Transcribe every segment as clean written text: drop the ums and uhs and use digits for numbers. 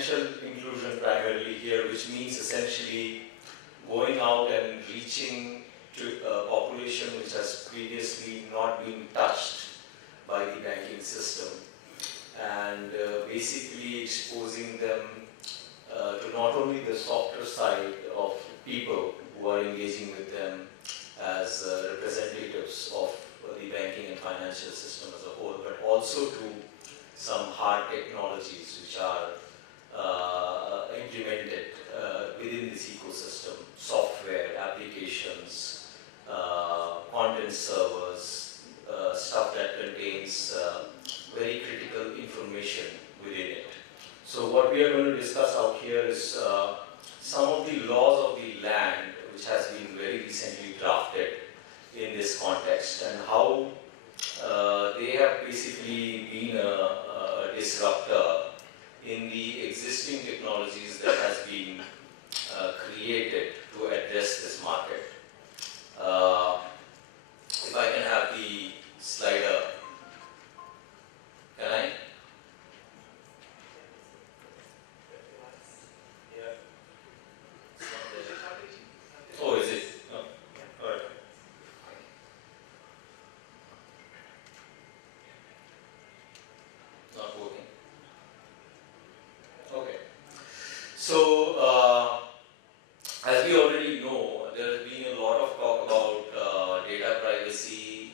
financial inclusion primarily here, which means essentially going out and reaching to a population which has previously not been touched by the banking system, and basically exposing them to not only the softer side of people who are engaging with them as representatives of the banking and financial system as a whole, but also to some hard technologies which are implemented within this ecosystem: software, applications, content servers, stuff that contains very critical information within it. So what we are going to discuss out here is some of the laws of the land which has been very recently drafted in this context, and how they have basically been a disruptor in the existing technologies that has been created to address this market. If I can have the slider, can I? Oh, is it? No. All right. Not working. Okay. So, as we already know, there has been a lot of talk about data privacy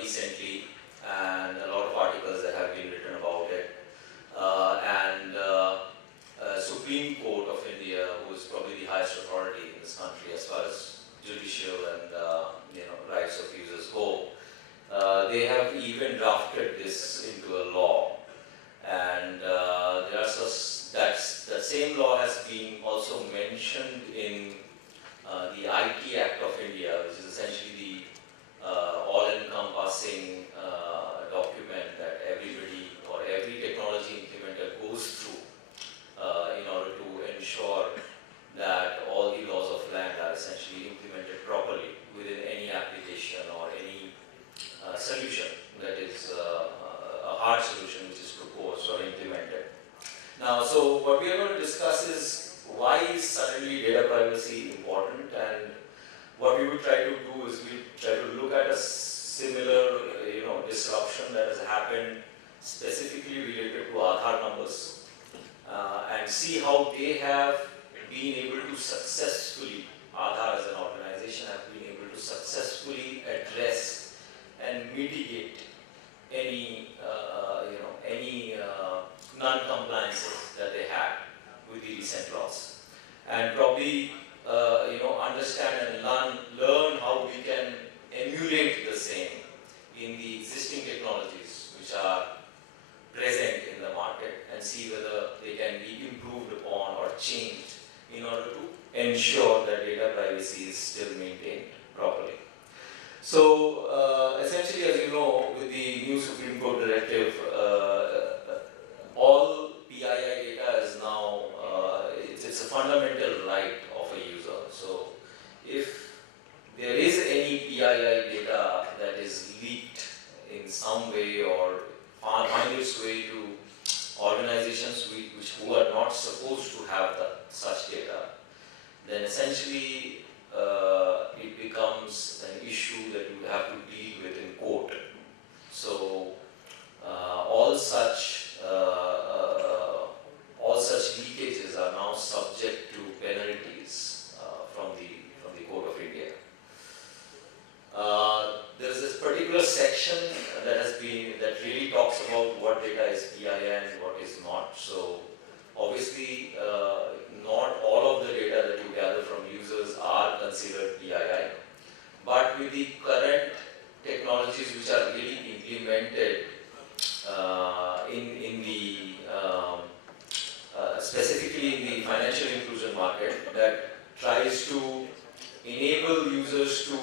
recently, and a lot of articles that have been written about it. Supreme Court of India, who is probably the highest authority in this country as far as judicial and rights of users go, they have even drafted this into a law, and that same law has been also mentioned in the IT Act of India, which is essentially the all-encompassing document that everybody or every technology implementer goes through in order to ensure that all the laws of land are essentially implemented properly within any application or any solution that is a hard solution which is proposed or implemented. Now, so what we are going to discuss is why is suddenly data privacy important, and what we will try to do is we try to look at a similar disruption that has happened specifically related to Aadhaar numbers, and see how they have been able to successfully, Aadhaar as an organization have been able to successfully address and mitigate any non-compliances that they had with the recent laws, and probably understand and learn how we can emulate the same in the existing technologies which are present in the market, and see whether they can be improved upon or changed in order to ensure that data privacy is still maintained properly. So essentially, as you know, with the new Supreme Court directive, all PII data is now, it's a fundamental right of a user. So if there is any PII data that is leaked in some way or find its way to organizations who are not supposed to have such data, then essentially it becomes an issue that you have to deal with in court. So all such leakages are now subject to penalties from the Court of India. There is this particular section that really talks about what data is PII and what is not. So obviously, not all of the data that you gather from users are considered PII. But with the current technologies which are really implemented specifically in the financial inclusion market, that tries to enable users to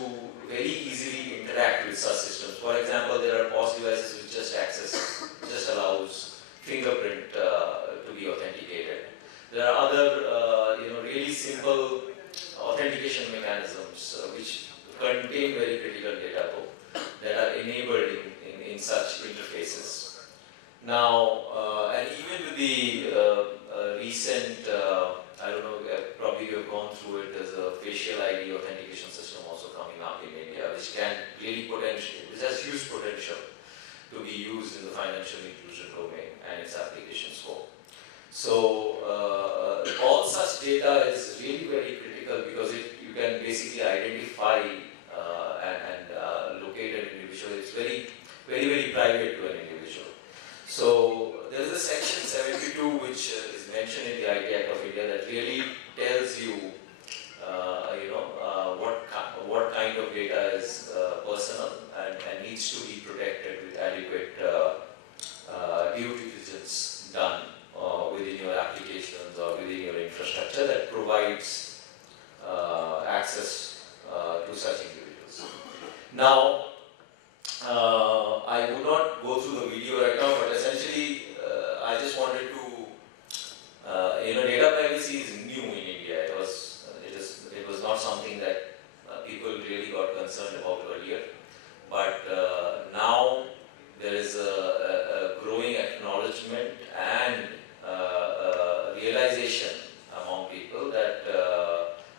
very easily interact with such systems. For example, there are POS devices which just allows fingerprint to be authenticated. There are other really simple authentication mechanisms which contain very critical data that are enabled in such interfaces. Now, and even with the recent, I don't know, probably you have gone through it, there's a facial ID authentication system also coming up in India, which can really which has huge potential to be used in the financial inclusion domain and its application scope. So, all such data is really very critical because you can basically identify and locate an individual. It's very, very, very private to an individual. So there is a section 72 which is mentioned in the IT Act of India that really tells you, what kind of data is personal and needs to be protected with adequate due diligence done within your applications or within your infrastructure that provides access to such individuals. Now, I would not go through the video right now, but essentially, I just wanted to, data privacy is new in India. It was not something that people really got concerned about earlier, but now there is a growing acknowledgement and realization among people that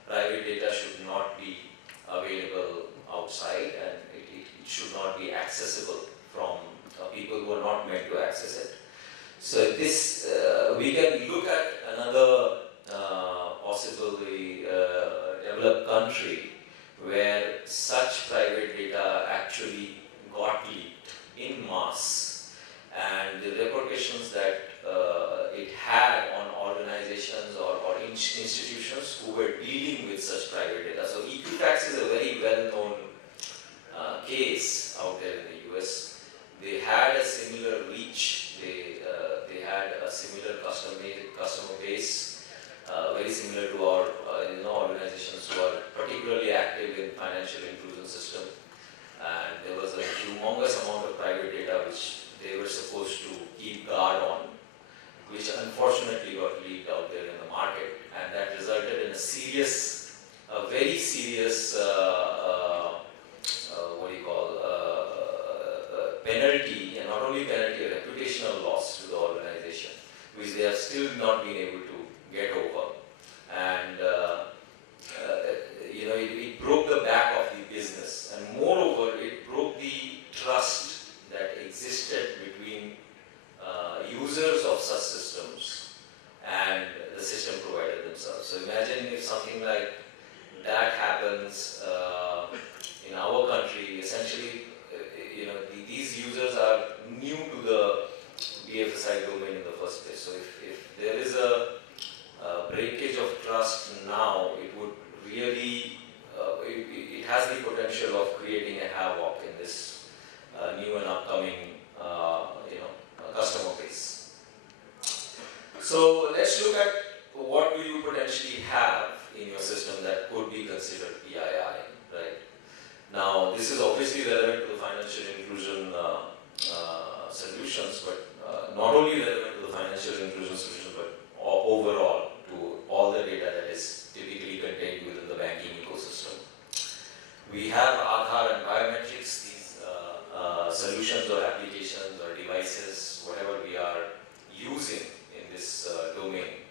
private data should not be available outside and it should not be accessible from people who are not meant to access it. So this, we can look at another possibly developed country where such private data actually got leaked in mass, and the repercussions that it had on organizations or institutions who were dealing with such private data. So Equifax is a very well-known case out there in the US. They had a similar reach. They had a similar customer base, very similar to our organizations who are particularly active in financial inclusion system. And there was a humongous amount of private data which they were supposed to keep guard on, which unfortunately got leaked out there in the market, and that resulted in a very serious penalty, and not only penalty, a reputational loss to the organization, which they have still not been able to get over. And it broke the back of the business, and moreover, it broke the trust that existed between users of such systems and the system provider themselves. So imagine if something like that happens in our country. Essentially, these users are new to the BFSI domain in the first place. So if there is a breakage of trust now, it would really, it has the potential of creating a havoc in this new and upcoming, customer base. So let's look at what do you potentially have in your system that could be considered PII, right? Now, this is obviously relevant to the financial inclusion solutions, but not only relevant to the financial inclusion solutions, but overall to all the data that is typically contained within the banking ecosystem. We have Aadhaar and biometrics. These solutions or applications or devices, whatever we are using in this domain,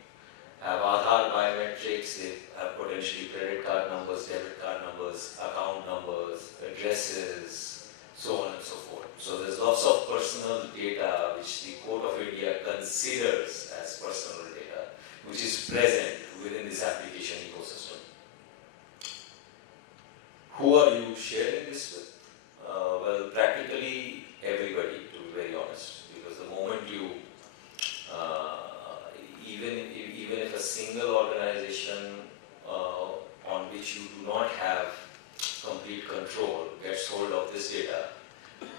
have Aadhaar biometrics. They have potentially credit card numbers, debit card numbers, account numbers, addresses, so on and so forth. So there's lots of personal data which the Court of India considers as personal data, which is present within this application ecosystem. Who are you sharing this with? Well, practically everybody, to be very honest, because the moment you, even if a single organization on which you do not have complete control gets hold of this data,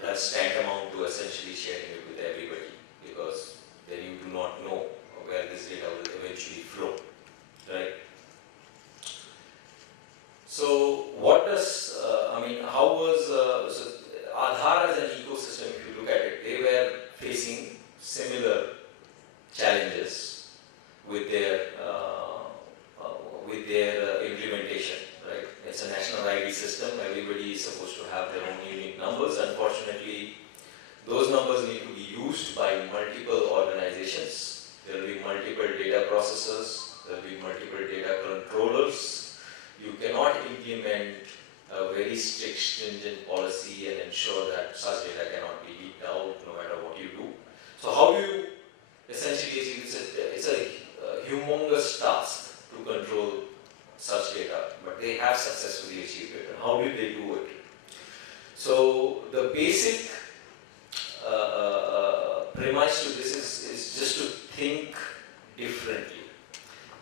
that's tantamount to essentially sharing it with everybody, because then you do not know where this data will eventually flow, right? So what does, how was, so Aadhaar as an ecosystem, if you look at it, they were facing similar challenges with their implementation, right? It's a national ID system. Everybody is supposed to have their own unique numbers. Unfortunately, Those numbers need to be used by multiple organizations. There will be multiple data processors, there will be multiple data controllers. You cannot implement a very strict, stringent policy and ensure that such data cannot be leaked out no matter what you do. So how do you essentially achieve it's a humongous task to control such data, but they have successfully achieved it. And how did they do it? So the basic premise to this is just to think differently.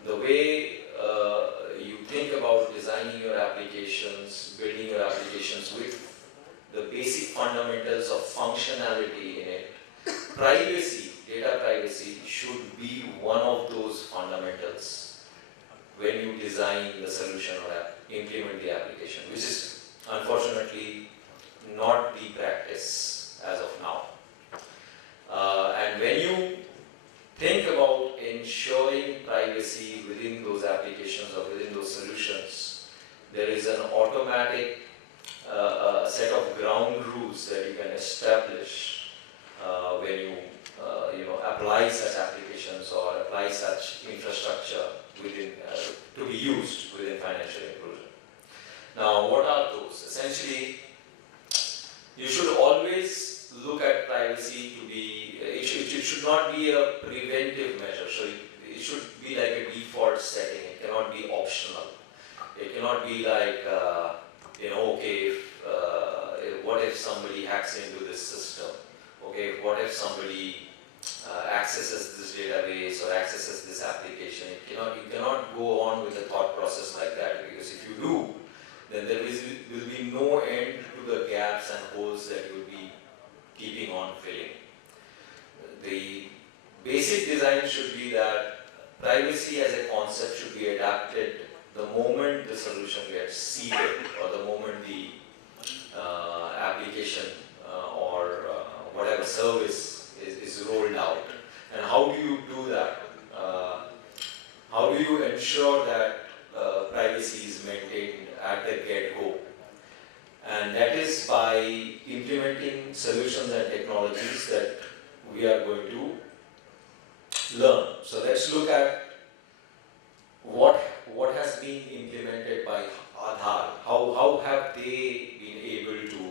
The way you think about designing your applications, building your applications with the basic fundamentals of functionality in it, privacy, data privacy should be one of those fundamentals when you design the solution or implement the application, which is unfortunately not the practice as of now. And when you think about ensuring privacy within those applications or within those solutions, there is an automatic set of ground rules that you can establish when you apply such applications or apply such infrastructure within to be used within financial inclusion. Now, what are those? Essentially, you should always look at privacy to be, it should not be a preventive measure. So it should be like a default setting. It cannot be optional. It cannot be like, okay, what if somebody hacks into this system? Okay, what if somebody accesses this database or accesses this application? You cannot go on with the thought process like that, because if you do, then there will be no end to the gaps and holes that you will be keeping on filling. The basic design should be that privacy as a concept should be adapted the moment the solution gets seeded or the moment the application or whatever service is rolled out. And how do you do that? How do you ensure that privacy is maintained at the get-go? And that is by implementing solutions and technologies that we are going to learn. So let's look at what has been implemented by Aadhaar. How have they been able to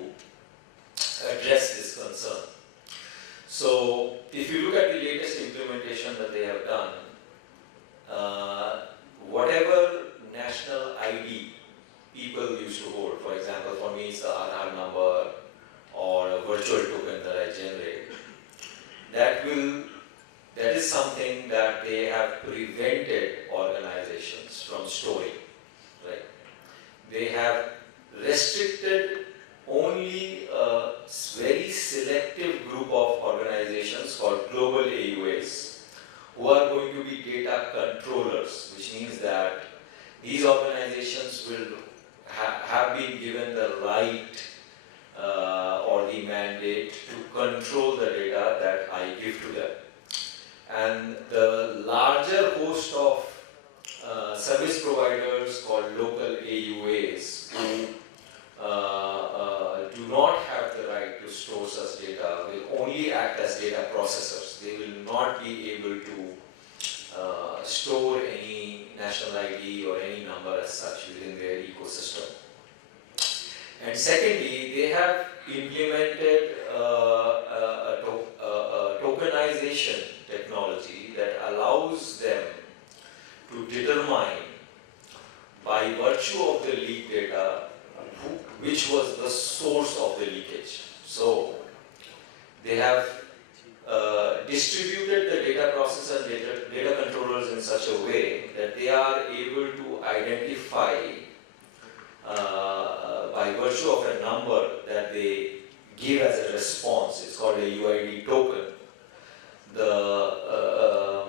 address this concern? So if you look at the latest implementation that they have done, whatever national ID people used to hold, for example, for me it's the Aadhaar number or a virtual token that I generate, that is something that they have prevented organizations from storing, right? They have restricted only a very selective group of organizations called global AUAs who are going to be data controllers, which means that these organizations will have been given the right or the mandate to control the data that I give to them. And the larger host of service providers called local AUAs who do not have the right to store such data will only act as data processors. They will not be able to store any national ID or any number as such within their ecosystem. And secondly, they have implemented a tokenization technology that allows them to determine by virtue of the leaked data which was the source of the leakage. So they have distributed the data processor data controllers in such a way that they are able to identify by virtue of a number that they give as a response. It's called a UID token. The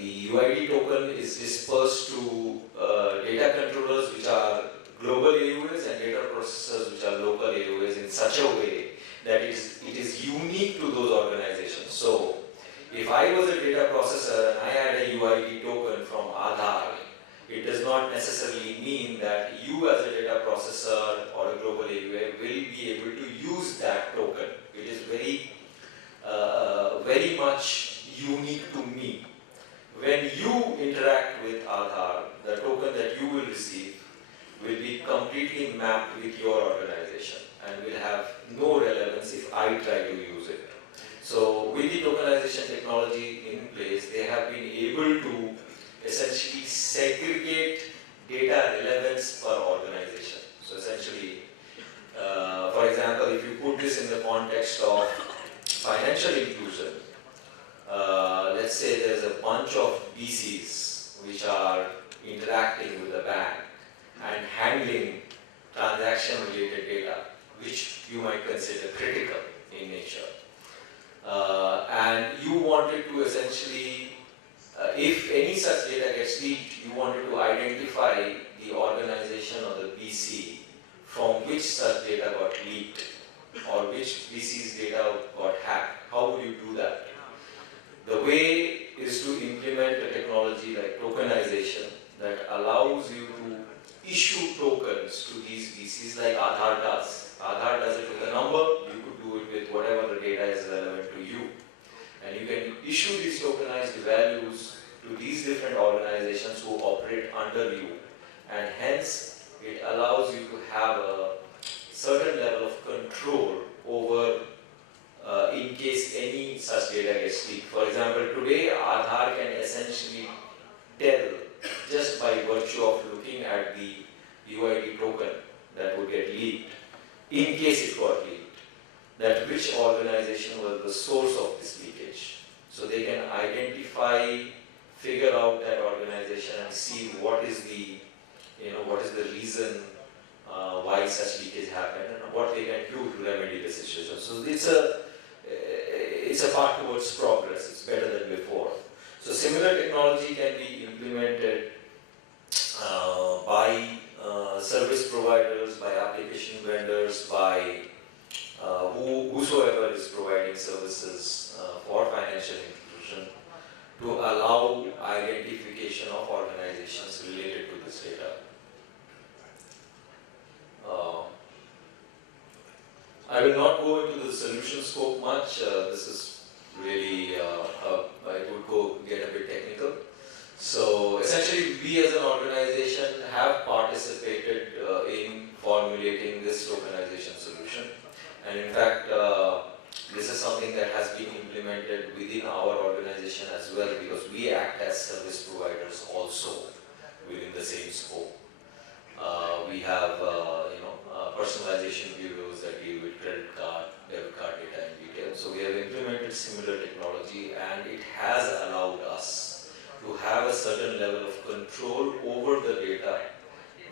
UID token is dispersed to data controllers which are global AUAs and data processors which are local AUAs in such a way that it is unique to those organizations. So if I was a data processor and I had a UID token from Aadhaar, it does not necessarily mean that you as a data processor or a global AUA will be able to use that token. It is very very much unique to me. When you interact with Aadhaar, the token that you will receive will be completely mapped with your organization and will have no relevance if I try to use it. So with the tokenization technology in place, they have been able to essentially segregate data relevance per organization. So essentially, for example, if you put this in the context of financial inclusion, let's say there's a bunch of BCs which are interacting with the bank and handling transaction-related data, which you might consider critical in nature. And you wanted to essentially, if any such data gets leaked, you wanted to identify the organization or the BC from which such data got leaked or which BC's data got hacked. How would you do that? The way is to implement a technology like tokenization that allows you to issue tokens to these BCs like Aadhaar does. Aadhaar does it with a number, you could do it with whatever the data is relevant to you. And you can issue these tokenized values to these different organizations who operate under you. And hence, it allows you to have a certain level of control over in case any such data gets leaked. For example, today Aadhaar can essentially tell, just by virtue of looking at the UID token that would get leaked, in case it got leaked, that which organization was the source of this leakage. So they can identify, figure out that organization and see what is the, what is the reason why such leakage happened and what they can do to remedy the situation. So it's a path towards progress. It's better than before. So similar technology can be implemented by service providers, by application vendors, by whosoever is providing services for financial inclusion to allow identification of organizations related to this data. I will not go into the solution scope much. This is really, it would get a bit technical. So essentially, we as an organization have participated in formulating this tokenization solution. And in fact, this is something that has been implemented within our organization as well, because we act as service providers also within the same scope. We have personalization bureaus that deal with credit card, debit card data in detail. So we have implemented similar technology, and it has allowed us to have a certain level of control over the data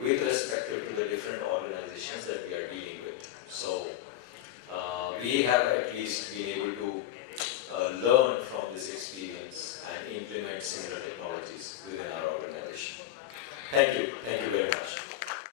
with respect to the different organizations that we are dealing with. So we have at least been able to learn from this experience and implement similar technologies within our organization. Thank you.